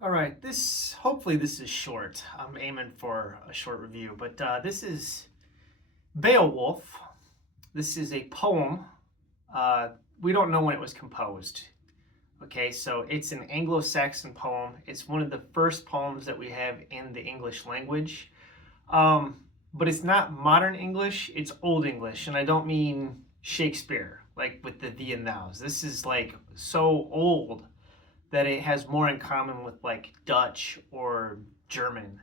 All right, hopefully this is short. I'm aiming for a short review, but this is Beowulf. This is a poem. Uh, we don't know when it was composed. Okay, so it's an Anglo-Saxon poem. It's one of the first poems that we have in the English language. But it's not modern English, it's Old English. And I don't mean Shakespeare, like with the thee and thous. This is like so old that it has more in common with like Dutch or German.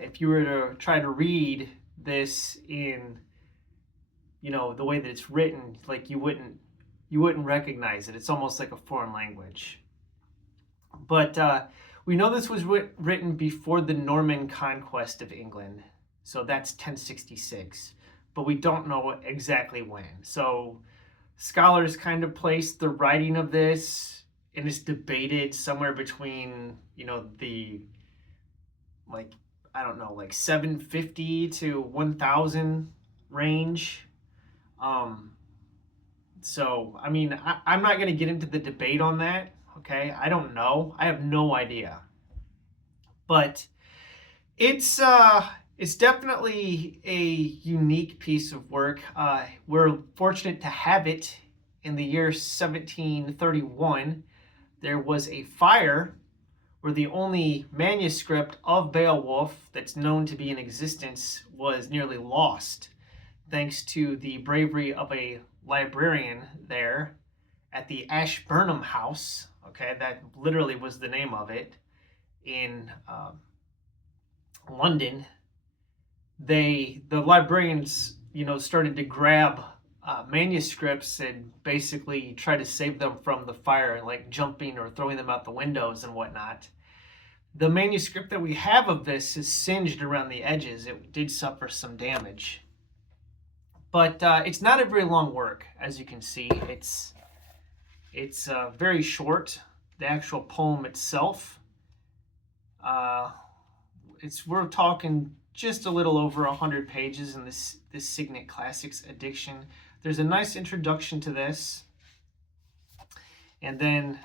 If you were to try to read this in, the way that it's written, like you wouldn't recognize it. It's almost like a foreign language. But we know this was written before the Norman conquest of England, so that's 1066. But we don't know exactly when. So scholars kind of place the writing of this, and it's debated somewhere between, the like I don't know, like 750 to 1000 range. Um, so I mean, I'm not going to get into the debate on that. Okay, I don't know. I have no idea. But it's definitely a unique piece of work. We're fortunate to have it in the year 1731. There was a fire where the only manuscript of Beowulf that's known to be in existence was nearly lost, thanks to the bravery of a librarian there at the Ashburnham House. Okay, that literally was the name of it in London. The librarians, started to grab manuscripts and basically try to save them from the fire, like jumping or throwing them out the windows and whatnot. The manuscript that we have of this is singed around the edges. It did suffer some damage, but it's not a very long work, as you can see. It's very short. The actual poem itself, we're talking just a little over 100 pages in this Signet Classics edition. There's a nice introduction to this, and then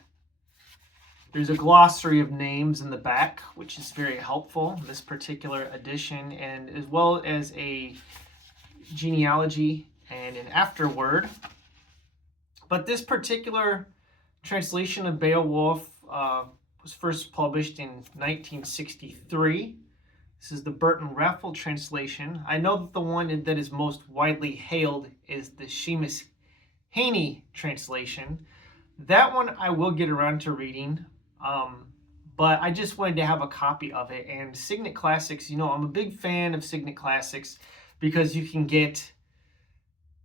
there's a glossary of names in the back, which is very helpful in this particular edition, and as well as a genealogy and an afterword. But this particular translation of Beowulf was first published in 1963. This is the Burton Raffel Translation. I know that the one that is most widely hailed is the Seamus Heaney translation. That one I will get around to reading, but I just wanted to have a copy of it. And Signet Classics, I'm a big fan of Signet Classics because you can get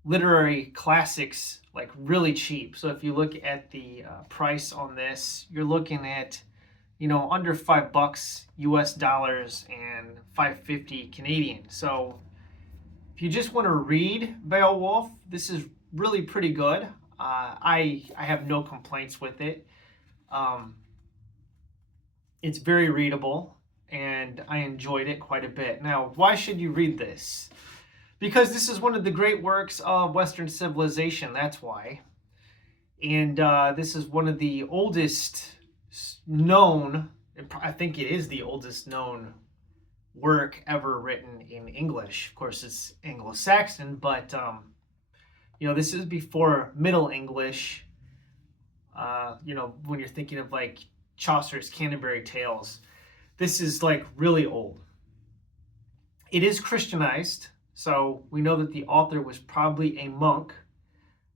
literary classics like really cheap. So if you look at the price on this, you're looking at under $5 US dollars and 550 Canadian. So if you just want to read Beowulf, this is really pretty good. I have no complaints with it. It's very readable, and I enjoyed it quite a bit. Now, why should you read this? Because this is one of the great works of Western civilization, that's why. And this is one of the oldest known, I think it is the oldest known work ever written in English. Of course, it's Anglo-Saxon, but this is before Middle English. When you're thinking of like Chaucer's Canterbury Tales, this is like really old. It is Christianized, so we know that the author was probably a monk.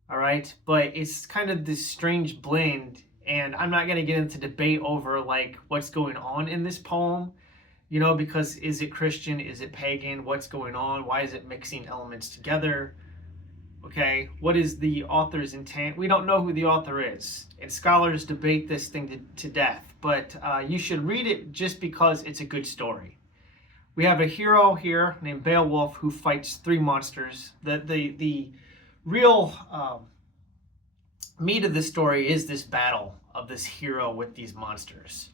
All right, but it's kind of this strange blend, and I'm not going to get into debate over like what's going on in this poem, because is it Christian, is it pagan, what's going on, why is it mixing elements together? Okay, what is the author's intent? We don't know who the author is, and scholars debate this thing to death, but you should read it just because it's a good story. We have a hero here named Beowulf who fights three monsters. The real meat of the story is this battle of this hero with these monsters.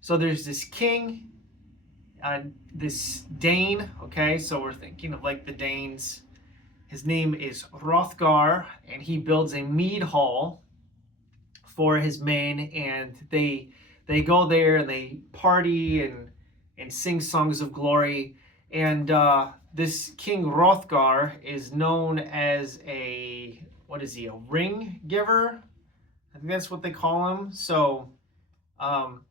So there's this king, this Dane, okay, so we're thinking of like the Danes. His name is Hrothgar, and he builds a mead hall for his men, and they they go there and they party and sing songs of glory. And this King Hrothgar is known as a, what is he, a ring giver? I think that's what they call him. So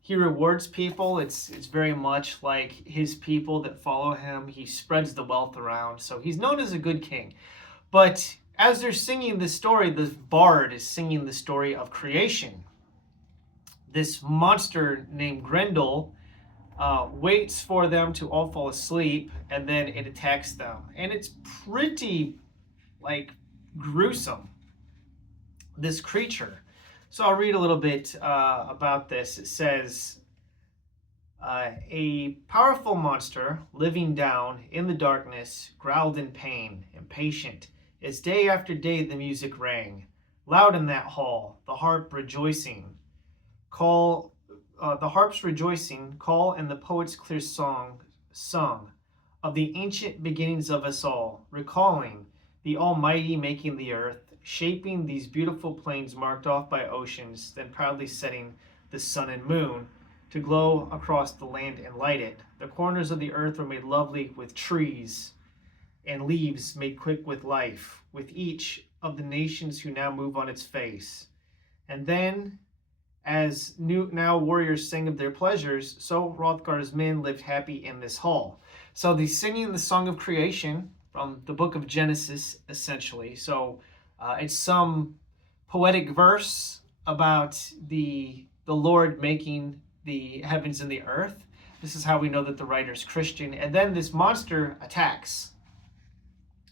he rewards people. It's very much like his people that follow him. He spreads the wealth around. So he's known as a good king. But as they're singing the story, the bard is singing the story of creation. This monster named Grendel waits for them to all fall asleep, and then it attacks them. And it's pretty, like, gruesome, this creature. So I'll read a little bit about this. It says, a powerful monster living down in the darkness growled in pain, impatient, as day after day the music rang. Loud in that hall, the harp rejoicing. The harp's rejoicing, call and the poet's clear song sung of the ancient beginnings of us all, recalling the Almighty making the earth, shaping these beautiful plains marked off by oceans, then proudly setting the sun and moon to glow across the land and light it. The corners of the earth were made lovely with trees and leaves made quick with life, with each of the nations who now move on its face. And then, as now warriors sang of their pleasures, so Hrothgar's men lived happy in this hall. So they're singing the song of creation from the book of Genesis, essentially. So it's some poetic verse about the Lord making the heavens and the earth. This is how we know that the writer's Christian. And then this monster attacks.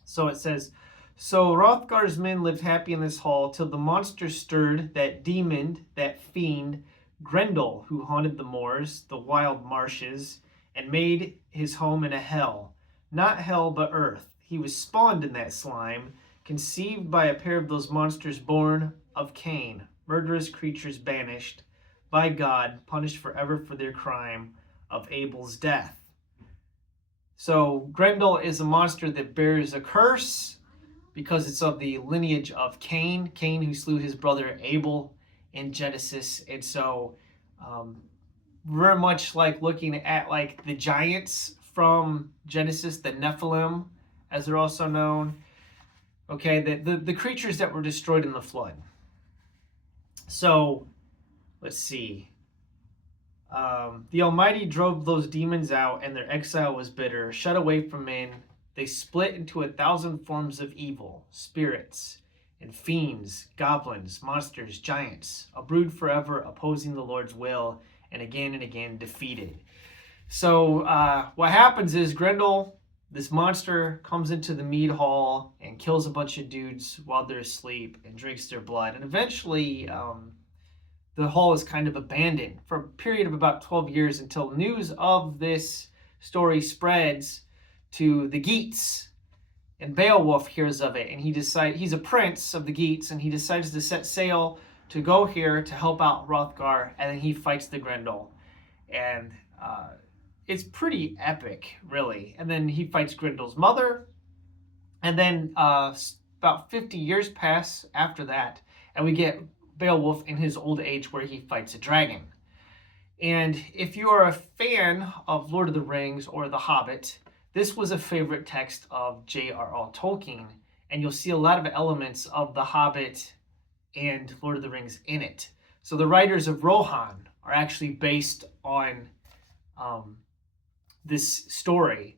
So it says, so Hrothgar's men lived happy in this hall till the monster stirred that demon, that fiend, Grendel, who haunted the moors, the wild marshes, and made his home in a hell. Not hell, but earth. He was spawned in that slime, conceived by a pair of those monsters born of Cain, murderous creatures banished by God, punished forever for their crime of Abel's death. So Grendel is a monster that bears a curse because it's of the lineage of Cain, who slew his brother Abel in Genesis. And so very much like looking at like the giants from Genesis, the Nephilim, as they're also known. Okay, the creatures that were destroyed in the flood. So let's see. The Almighty drove those demons out, and their exile was bitter. Shut away from men, they split into 1,000 forms of evil, spirits and fiends, goblins, monsters, giants, a brood forever opposing the Lord's will, and again defeated. So what happens is Grendel, this monster, comes into the mead hall and kills a bunch of dudes while they're asleep and drinks their blood. And eventually the hall is kind of abandoned for a period of about 12 years until news of this story spreads to the Geats. And Beowulf hears of it, and he's a prince of the Geats, and he decides to set sail to go here to help out Hrothgar, and then he fights the Grendel. And it's pretty epic, really. And then he fights Grendel's mother, and then about 50 years pass after that, and we get Beowulf in his old age where he fights a dragon. And if you are a fan of Lord of the Rings or The Hobbit, this was a favorite text of J.R.R. Tolkien, and you'll see a lot of elements of The Hobbit and Lord of the Rings in it. So the writers of Rohan are actually based on this story,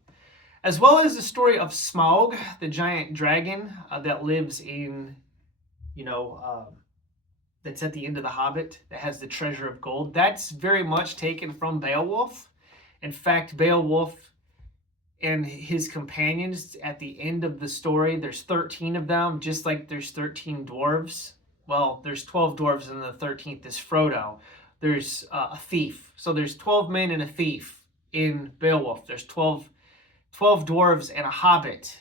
as well as the story of Smaug, the giant dragon that lives in, that's at the end of The Hobbit, that has the treasure of gold. That's very much taken from Beowulf. In fact, Beowulf and his companions at the end of the story, there's 13 of them, just like there's 13 dwarves. Well, there's 12 dwarves and the 13th is Frodo. There's a thief. So there's 12 men and a thief in Beowulf. There's 12 dwarves and a hobbit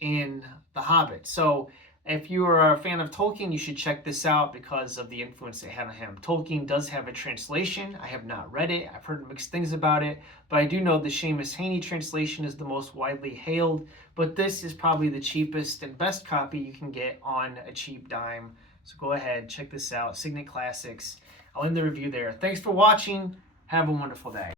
in The Hobbit. So if you are a fan of Tolkien, you should check this out because of the influence it had on him. Tolkien does have a translation. I have not read it. I've heard mixed things about it, but I do know the Seamus Heaney translation is the most widely hailed, but this is probably the cheapest and best copy you can get on a cheap dime. So go ahead, check this out. Signet Classics. I'll end the review there. Thanks for watching. Have a wonderful day.